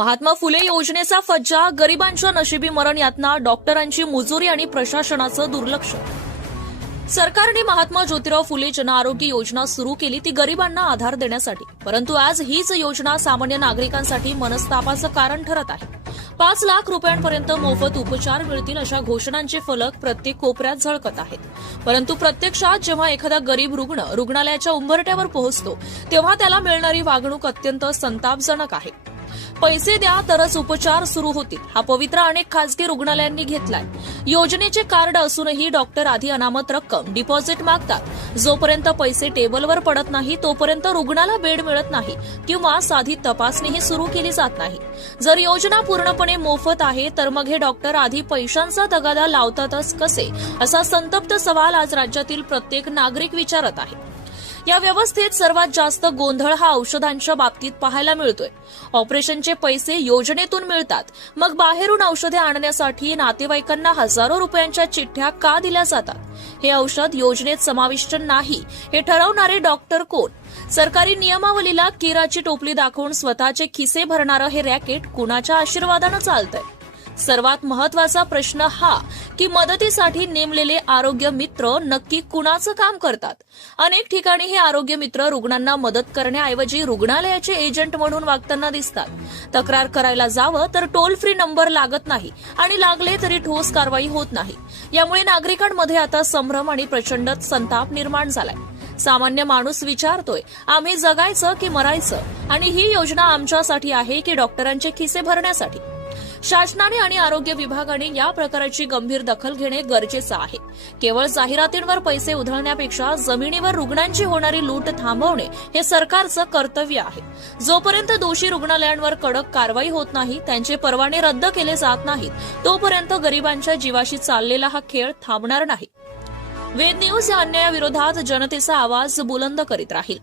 महात्मा फुले योजनेचा फज्जा, गरिबांच्या नशिबी मरण यातना, डॉक्टरांची मुजोरी आणि प्रशासनाचं दुर्लक्ष. सरकारने महात्मा ज्योतिराव फुले जन आरोग्य योजना सुरू केली ती गरिबांना आधार देण्यासाठी. परंतु आज हीच योजना सामान्य नागरिकांसाठी मनस्तापाचं कारण ठरत आहे. 5 लाख रुपयांपर्यंत मोफत उपचार मिळतील अशा घोषणांचे फलक प्रत्येक कोपऱ्यात झळकत आहेत. परंतु प्रत्यक्षात जेव्हा एखादा गरीब रुग्ण रुग्णालयाच्या उंबरठ्यावर पोहोचतो तेव्हा त्याला मिळणारी वागणूक अत्यंत संतापजनक आहे. पैसे द्या तरच उपचार सुरू होतील हा पवित्र अनेक खासगी रुग्णालयांनी घेतलाय. योजनेचे कार्ड असूनही डॉक्टर आधी अनामत रक्कम डिपॉझिट मागतात. जोपर्यंत पैसे टेबलवर पडत नाही तोपर्यंत रुग्णाला बेड मिळत नाही किंवा साधी तपासणीही सुरू केली जात नाही. जर योजना पूर्णपणे मोफत आहे तर मग हे डॉक्टर आधी पैशांचा तगादा लावतातच कसे, असा संतप्त सवाल आज राज्यातील प्रत्येक नागरिक विचारत आहे. या व्यवस्थेत सर्वात जास्त गोंधळ हा औषधांच्या बाबतीत पाहायला मिळतोय. ऑपरेशनचे पैसे योजनेतून मिळतात, मग बाहेरून औषधे आणण्यासाठी नातेवाईकांना हजारो रुपयांच्या चिठ्ठ्या का दिल्या जातात? हे औषध योजनेत समाविष्ट नाही हे ठरवणारे डॉक्टर कोण? सरकारी नियमावलीला केराची टोपली दाखवून स्वतःचे खिसे भरणारं हे रॅकेट कुणाच्या आशीर्वादानं चालतंय? सर्वात महत्वाचा प्रश्न हा की मदतीसाठी नेमलेले आरोग्य मित्र नक्की कुणाचं काम करतात? अनेक ठिकाणी हे आरोग्य मित्र रुग्णांना मदत करण्याऐवजी रुग्णालयाचे एजंट म्हणून वागताना दिसतात. तक्रार करायला जावं तर टोल फ्री नंबर लागत नाही आणि लागले तरी ठोस कारवाई होत नाही. यामुळे नागरिकांमध्ये आता संभ्रम आणि प्रचंड संताप निर्माण झालाय. सामान्य माणूस विचारतोय, आम्ही जगायचं की मरायचं? आणि ही योजना आमच्यासाठी आहे की डॉक्टरांचे खिसे भरण्यासाठी? शासनाने आणि आरोग्य विभागाने या प्रकाराची गंभीर दखल घेणे गरजेचं आहे. केवळ जाहिरातींवर पैसे उधळण्यापेक्षा जमिनीवर रुग्णांची होणारी लूट थांबवणे हे सरकारचं कर्तव्य आहे. जोपर्यंत दोषी रुग्णालयांवर कडक कारवाई होत नाही, त्यांचे परवाने रद्द केले जात नाहीत, तोपर्यंत गरिबांच्या जीवाशी चाललेला हा खेळ थांबणार नाही. वेद न्यूज या अन्यायाविरोधात जनतेचा आवाज बुलंद करीत राहील.